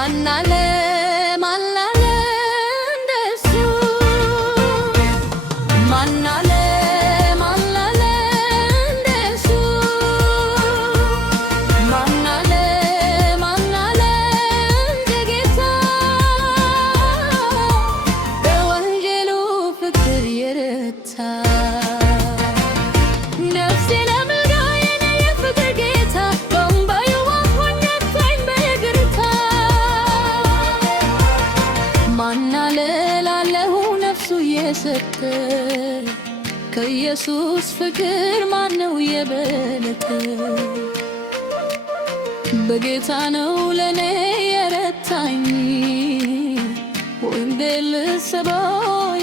ማናለ ማናለ እንደሱ ማናለ ማናለ እንደሱ ማናለ ማናለ እንደ ጌታ በወንጌሉ ፍቅር የረታ ከኢየሱስ ፍቅር ማነው የበለጠ? በጌታ ነው ለኔ የረታኝ ወንጌል ልሰብክ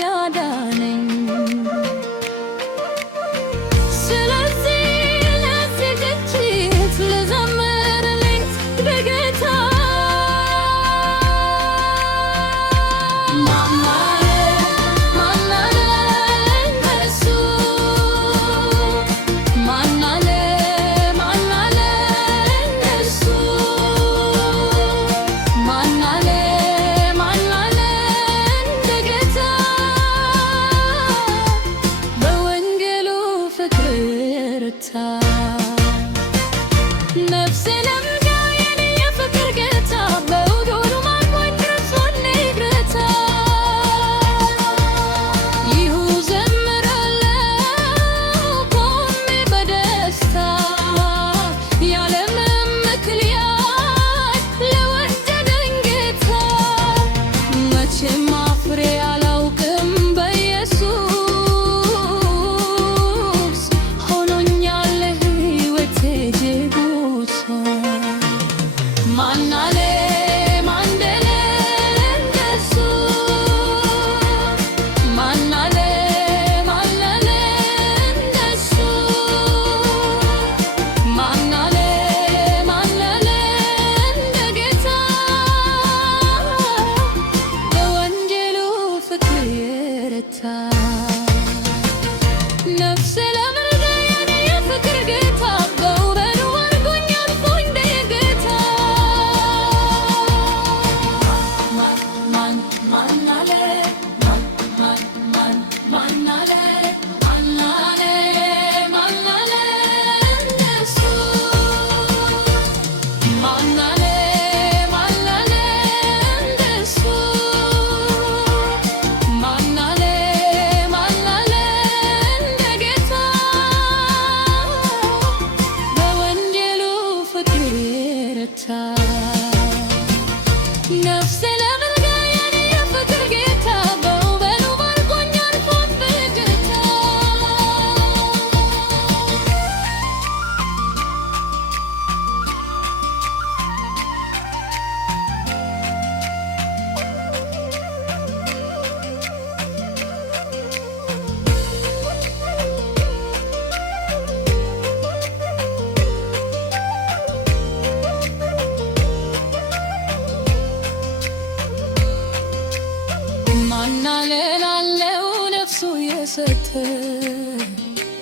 ያዳነኝ። ስለዚህ ለዚህ ትችት ልዘምርልኝ በጌታ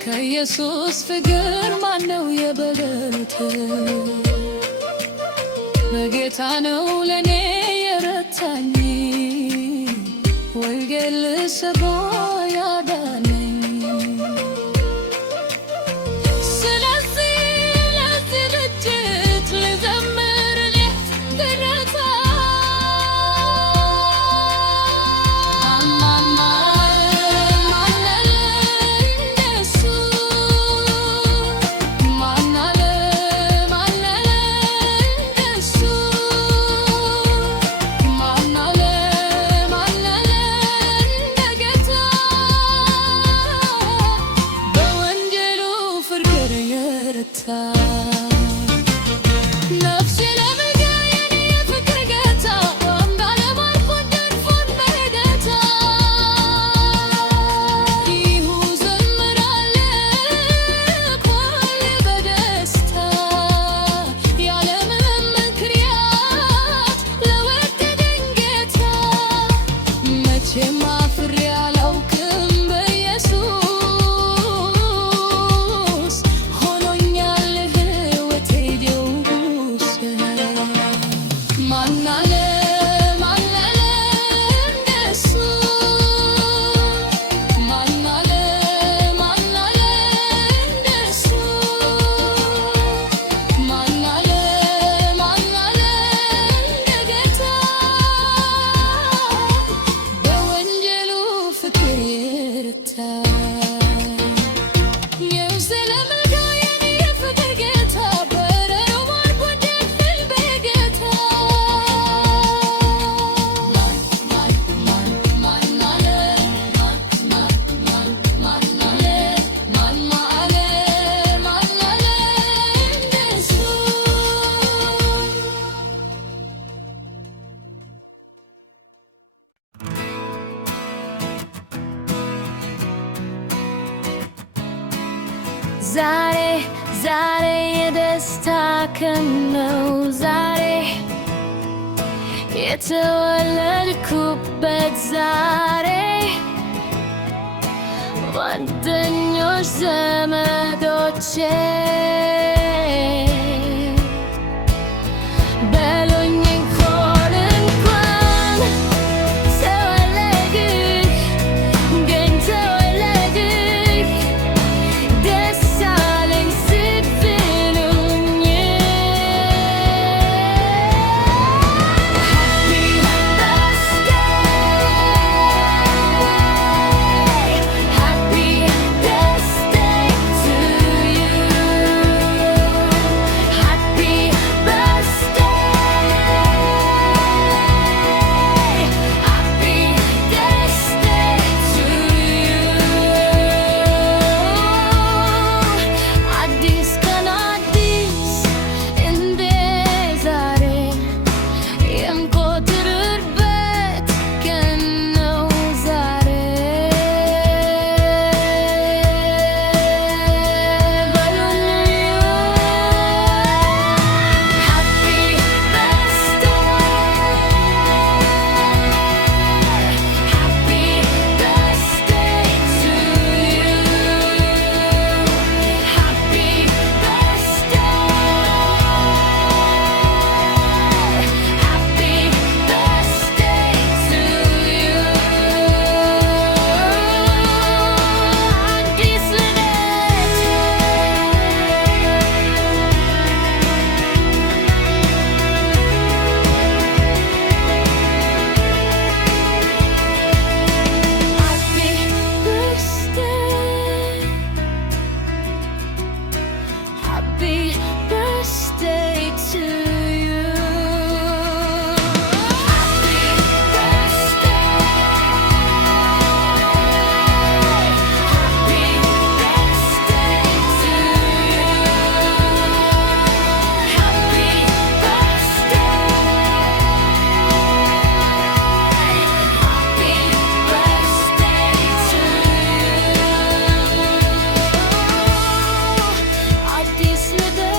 ከኢየሱስ ፍቅር ማነው የበለጠ? በጌታ ነው ለኔ የረታኝ ወንጌል ልሰብክ ያዳነኝ። ስለዚህ ለዚህ ትችት ልዘምርልኝ በጌታ ሆኖኛል ዛሬ ዛሬ የደስታ ቀን ነው ዛሬ የተወለድኩበት ዛሬ ጓደኞች ዘመዶቼ በሉኝ እንኳን ተወለድክ ግን ተወለድክ ደስ አለኝ ስትሉኝ Happy birthday to you Happy birthday Happy birthday to you አዲስ ቀን አዲስ እንደ ዛሬ የምቆጥርበት ቀን ነው ዛሬ በሉኝ Happy birthday Happy birthday to you Happy birthday Happy birthday to you አዲስ Happy birthday to you Happy birthday Happy birthday to you Happy birthday Happy birthday to you አዲስ ልደት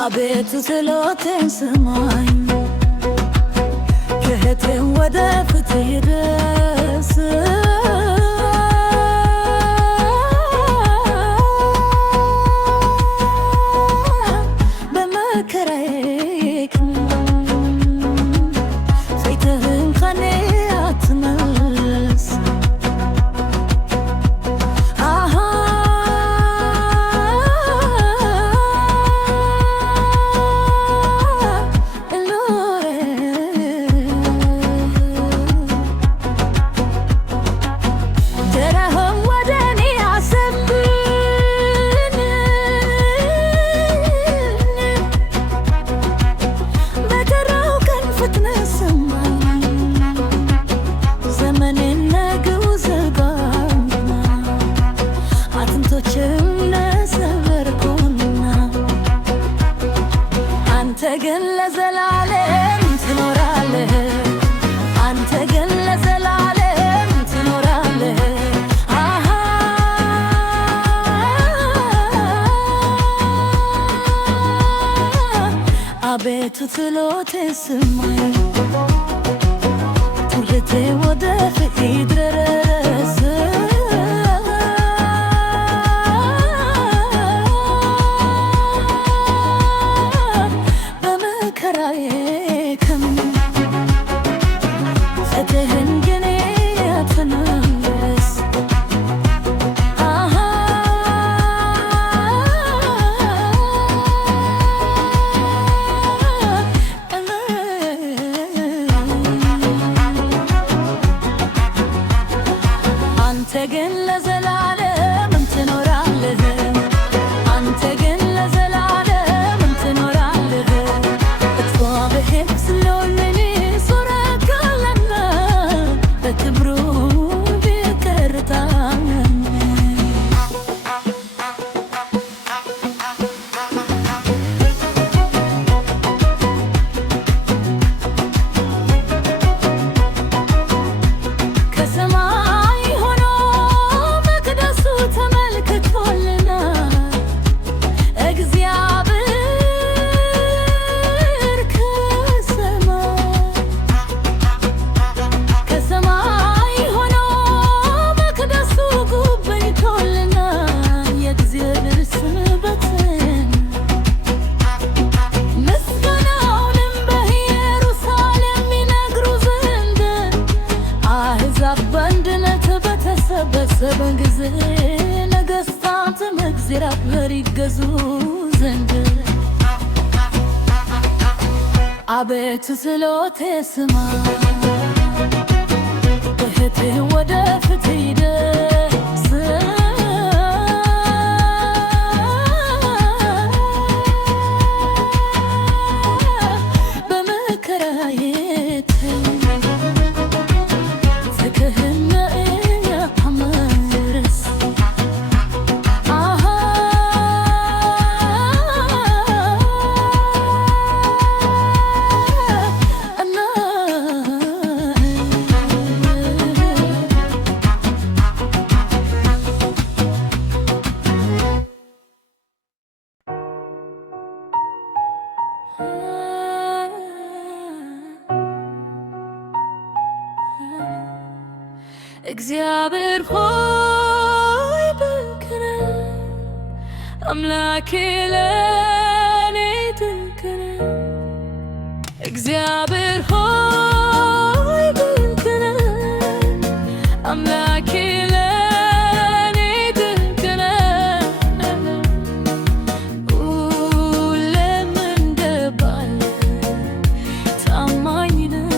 አቤቱ ጸሎቴን ስማኝ ከእህቴም ወደ ፊትህ ድረስ በመከራዬ ቀን ፊትህን ከኔ አትመልስ ደረህም ወደ እኔ አሰብክኝ በጠራው ቀን ፍጥነት ሰማኝ ዘመኔን ነገው ዘጋና አጥንቶችም ነሰበርኩና አንተ ግን ለዘላለም ትኖራለህ አንተ ግን ለዘላለም ትኖራለህ አቤቱ ጸሎቴን ስማኝ ትውልዴ ወደ ፊት ይድረስ በመከራዬ ቀን ፊትህን ግን አትመልስ አንተ ግን ለዘላለም ትኖራለህ አንተ ግን ለዘላለም ትኖራለህ እግዚአብሔር ስለሆንልኝ ሱረካለ ባሰበ ጊዜ ነገሥታትም እግዚአብሔር ይገዙ ዘንድ አቤቱ ጸሎቴ ስማ እህቴ ወደፊት ሂደስ በመከራዬ እግዚአብሔር ሆይ ድንቅ ነህ፣ አምላኬ ለኔ ድንቅ ነህ። እግዚአብሔር ሆይ ድንቅ ነህ፣ አምላኬ ለኔ ድንቅ ነህ። ሁሌም እንደ ባለ ታማኝ ነህ።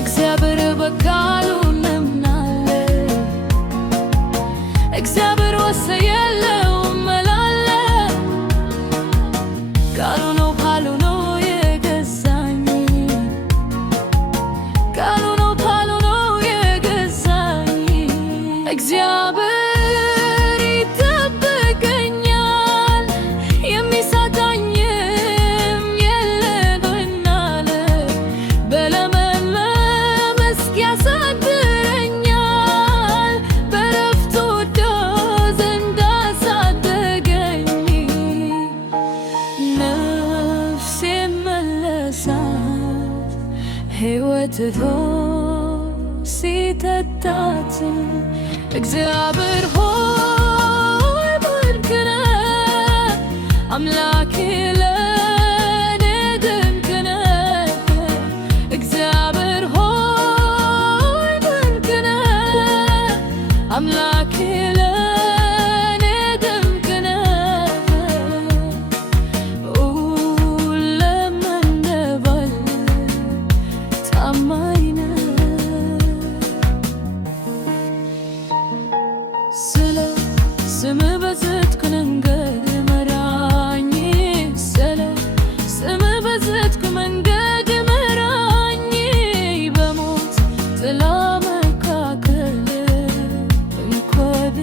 እግዚአብሔር በቃሉ እናምናለን፣ እግዚአብሔር ወሰን የለውም እላለን። ቃሉ ነው ቃሉ ነው የገዛኝ፣ ቃሉ ነው ቃሉ ነው የገዛኝ። እግዚአብሔር ይጠብቀኛል የሚሳታኝም የለምና በለመለመ መስክ ያሳድረኛል፣ በዕረፍቱ ወዶ ዘንድ አሳደገኝ። ነፍሴ መለሳት ሕይወት ሲጠጣት። እግዚአብሔር ሆይ ድንቅ ነህ፣ አምላኬ ለኔ ድንቅ ነህ። እግዚአብሔር ሆይ ድንቅ ነህ፣ አምላኬ ለኔ ድንቅ ነህ። ሁሌም እንደ ባለ ታማኝ ነህ። ስለ ስምህ በጽድቅ መንገድ ምራኝ፣ ስለ ስምህ በጽድቅ መንገድ ምራኝ። በሞት ጥላ መካከል እንኳን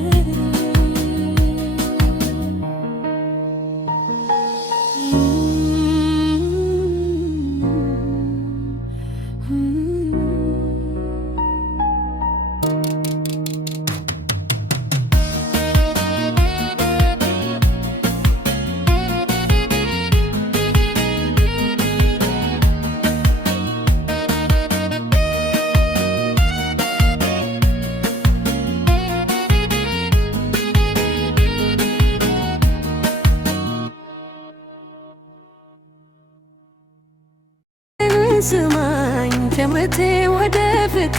ስማኝ ከምቴ ወደፊት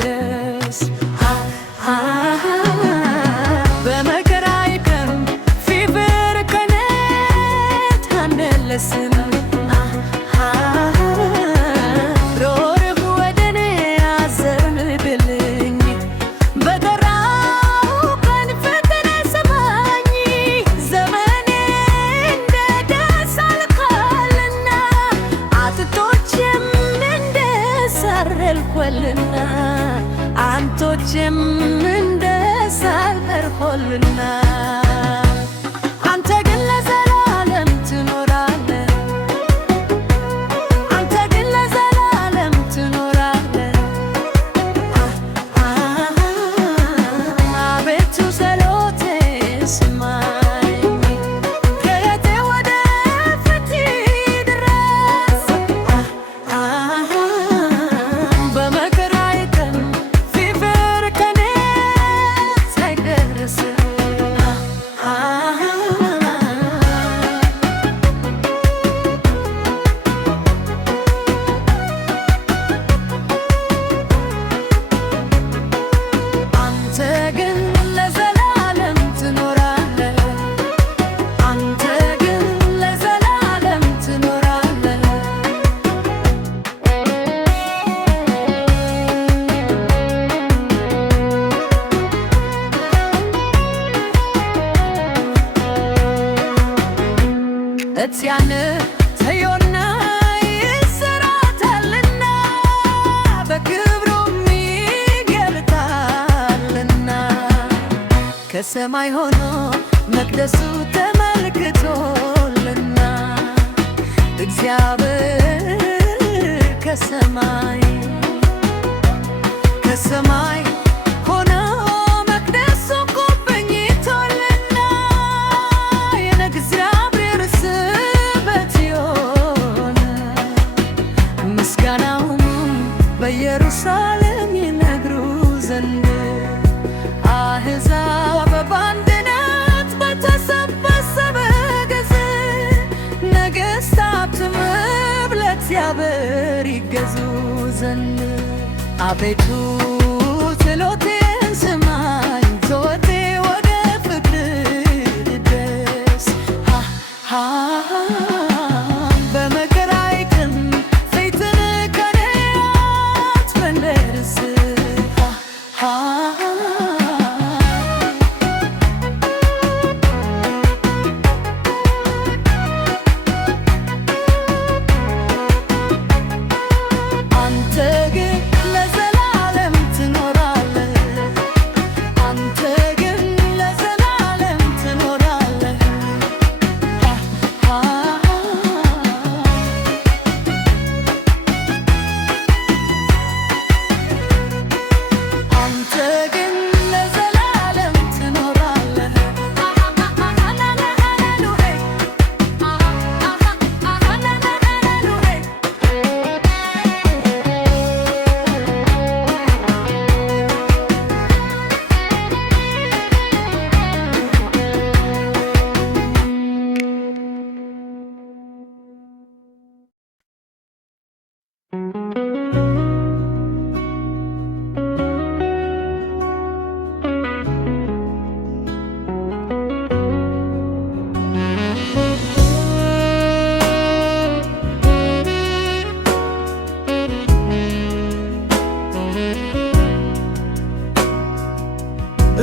ድረስ በመከራዬ ቀን ፊብር ከኔት አንደለስም ሮርህ ወደኔ አዘንብልኝ በጠራሁ ቀን ፈጥነህ ስማኝ ዘመኔ እንደ ደስ አልቋልና አጥንቶቼም እንደ ሣር ደርቋልና አንቶቼም እንደ ሣር ደርቋልና አንተ ግን ለዘላለም ትኖራለህ አንተ ግን ለዘላለም ትኖራለህ አቤቱ ጸሎቴ ስማኝ ከየት ወደፊት ድረስ በመከራዬ ቀን ፊብር ከኔ ሳይደርስ ለትያን ተዮና ይሰራታልና በክብሩም ይገልጣልና ከሰማይ ሆኖ መቅደሱ ተመልክቶልና እግዚአብሔር ከሰማይ ሆኖ መቅደሱ ጎብኝቶልና የእግዚአብሔር ስበት የሆነ ምስጋናውም በኢየሩሳሌም ይነግሩ ዘንድ አሕዛብ በአንድነት በተሰበሰበ ጊዜ ነገሥታትም ለእግዚአብሔር ይገዙ ዘንድ አቤቱ ጸሎቴን ስማኝ ዘወትር ወደ ፍቅርህ ልድረስ በመከራዬ ቀን ፊትህን ከእኔ አትመልስ አንተ ግን ለዘላለም ትኖራለህ አንተ ግን ለዘላለም ትኖራለህ አንተ ግን ለዘላለም ትኖራለህ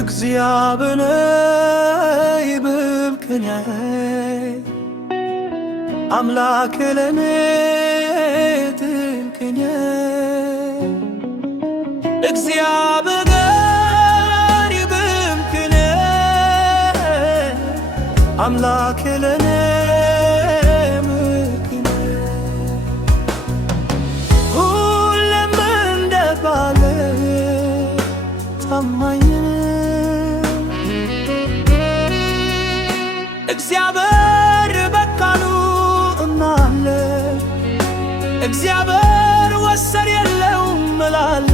እግዚአብሔር ይብልክኛዬ አምላክ ለኔ ትልክኛዬ እግዚአብሔር ይብልክኛዬ አምላክ ለኔ ምክኛዬ ሁሌም እንደ ባለ ታማኝ እግዚአብሔር በቃሉ እናለ እግዚአብሔር ወሰን የለውም እላለ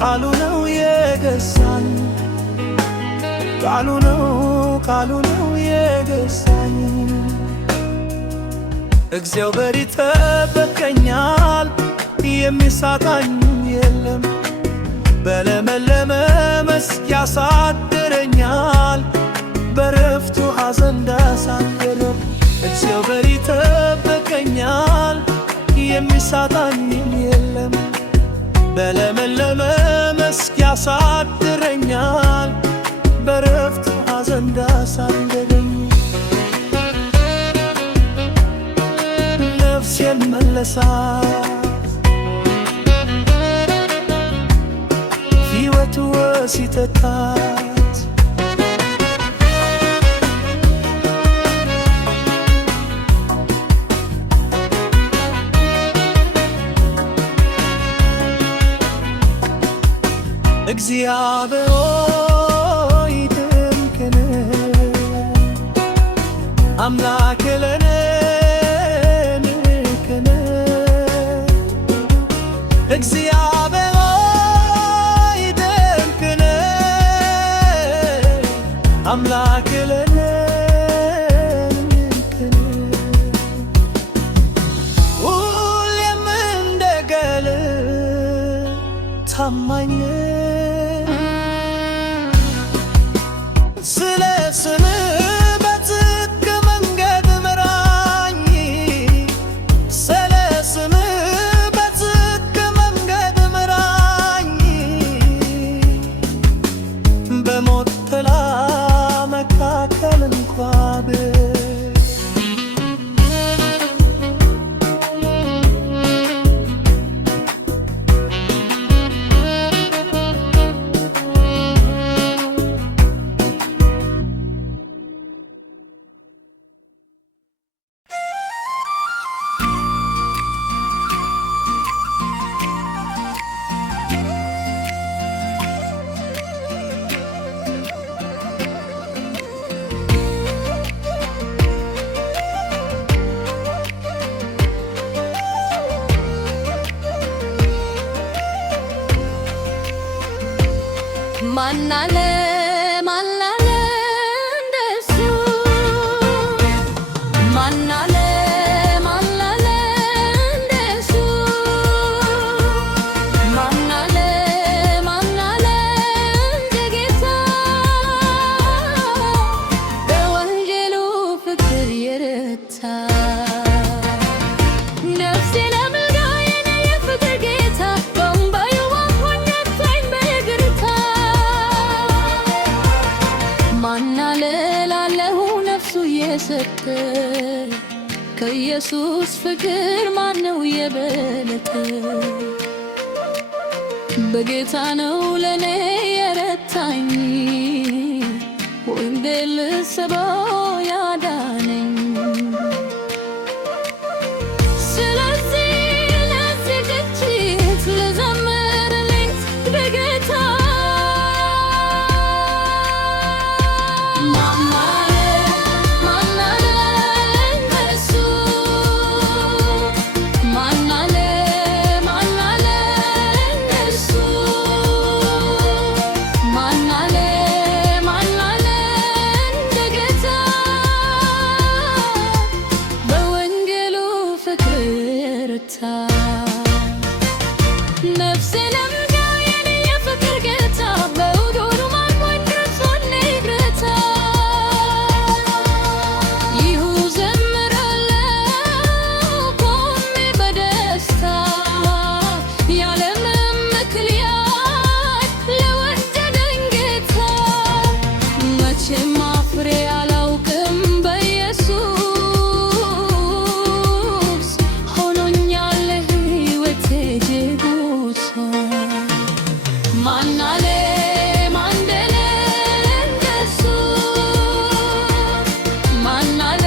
ቃሉ ነው የገዛኝ ቃሉ ነው የገዛኝ እግዚአብሔር ይጠብቀኛል የሚሳጣኝ የለም በለመለመ መስክ ያሳድረኛል በረፍቱ ሐዘን እንዳሳደረው እግዚአብሔር ይጠብቀኛል የሚሳጣኝ የለም በለመለመ መስክ ያሳድረኛል በረፍቱ ሐዘን እንዳሳደረኝ ነፍሴን መለሳት ሕይወቱ ሲተካት እግዚአብሔር ሆይ ድንቅን አምላክ ለኔ ንቅን እግዚአብሔር ሆይ ድንቅን አምላክ ለኔ ንቅን ሁሌም እንደገል ታማኝ ስለ ስምህ በጽድቅ መንገድ ምራኝ ስለ ስምህ በጽድቅ መንገድ ምራኝ በሞት ጥላ መካከል እንኳን ማናለ ማናለ እንደሱ ማናለ ማናለ እንደሱ ማናለ ማናለ እንደ ጌታ በወንጌሉ ፍቅር የረታ ነፍሴ ለምልጋዬን የፍቅር ጌታ በእምባዬ ዋንኳኝ በይቅርታ ማናለ ላለሁ ነፍሱ የሰጠ ከኢየሱስ ፍቅር ማነው የበለጠ? በጌታ ነው ለኔ የረታኝ ወንጌል ልሰብክ ያዳነኝ። ስለዚህ ለዚህ ግጭት ልዘምርልኝ በጌታ ማናለ ማናለ እንደሱ ማናለ ማናለ እንደሱ ማናለ ማናለ እንደ ጌታ በወንጌሉ ፍቅር የረታ ነፍሴ ለምልጋዬን የፍቅር ጌታ በውዱሩ ማርኮኝ ደርሶልኝ ይቅርታ ይሁ ዘምራለሁ ቆሜ በደስታ ያለምንም ምክንያት ለወደደኝ ጌታ መቼም አፍሬ አላውቅም በኢየሱስ ሆኖኛል ሕይወቴ ጀጎሳ ማናለ ማንደለ እንደሱ ማናለ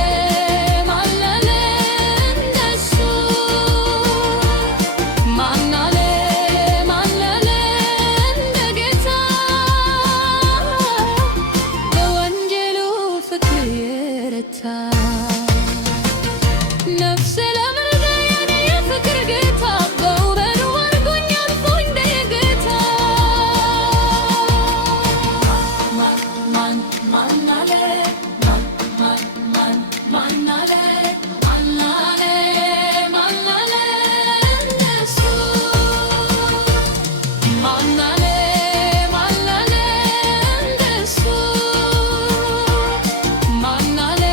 ማናለ እንደሱ ማናለ ማናለ እንደ ጌታ በወንጌሉ ፍቅር የረታ ነፍሴ ለምልጋዬን የፍቅር ጌታ በውበቱ አድርጎኝ አልፎኝ በይቅርታ ማናለ ማናለ ማናለ ማናለ እንደሱ ማናለ ማናለ እንደሱ ማናለ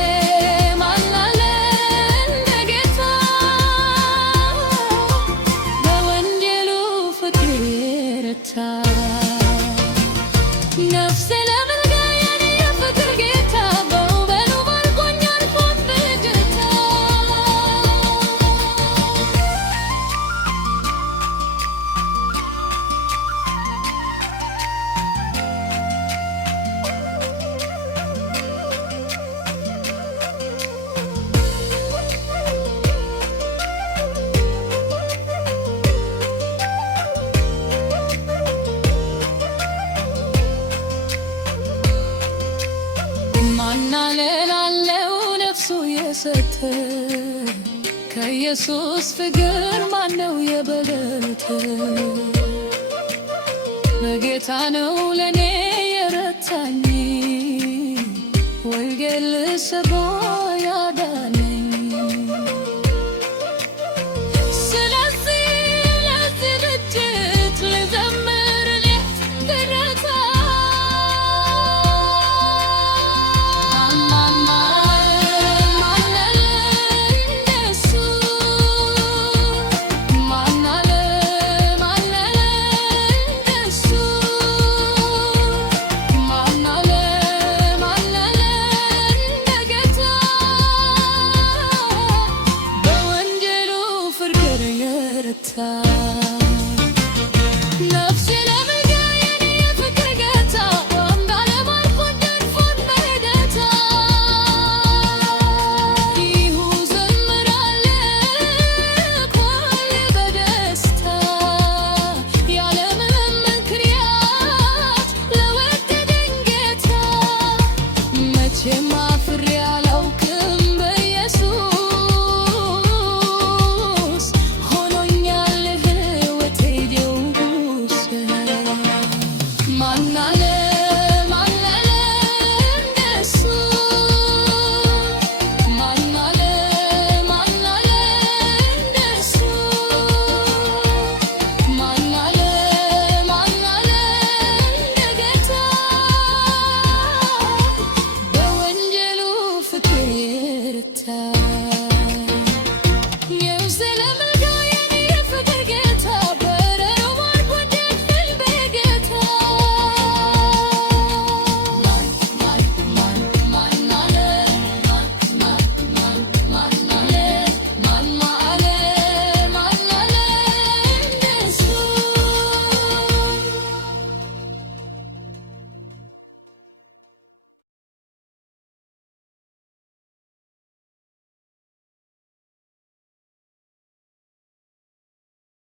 ማናለ እንደ ጌታ በወንጌሉ ፍቅር የረታ ነፍሴ ለምልጋዬን የፍቅር ጌታ በውበቱ ባርኮኝ አልፎኝ በይቅርታ ማናለ ላለው ነፍሱ የሰጠ ከኢየሱስ ፍቅር ማነው የበለጠ? በጌታ ነው ለኔ የረታኝ ወንጌል ልሰብክ ያዳነኝ። ስለዚህ ለዚህ ድርጅት ልዘምርልኝ በጌታ ማናለ እንደሱ ማናለ ማናለ እንደሱ ማናለ ማናለ እንደ ጌታ በወንጌሉ ፍቅር የረታ ነፍሴ ለምልጋዬን የፍቅር ጌታ በእምባዬ አልፎኝ በይቅርታ ይሁ ዘምራለሁ ቆሜ በደስታ ያለምንም ምክንያት ለወደደኝ ጌታ መቼም አፍሬ